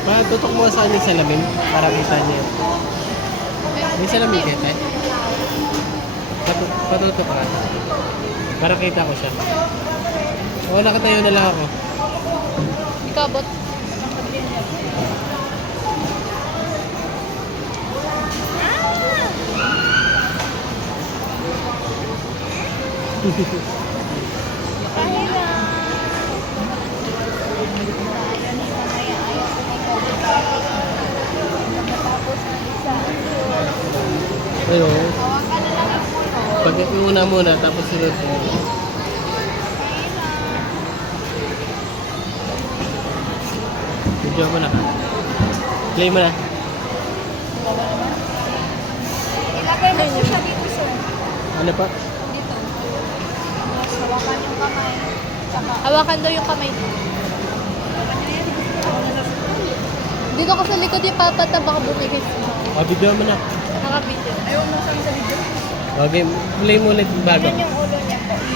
Tutok mo sa kanya salamin para kita niya. May salamin kita eh. Patutok ka. Para kita ko siya. Oo, nakatayo na lang ako. Ikabot. Ayun. Pag una muna, tapos sunod mo. Video mo na ka. Play mo na. Ilagay mo siya dito, sir. Ano pa? Dito. Hawakan yung kamay. Hawakan daw yung kamay. Dito ka sa likod yung papata, baka bumigay. Video mo na. Naka-video. Ayaw mo sa video. Okay, play mo ulit bago. Yan yung ulo niya po.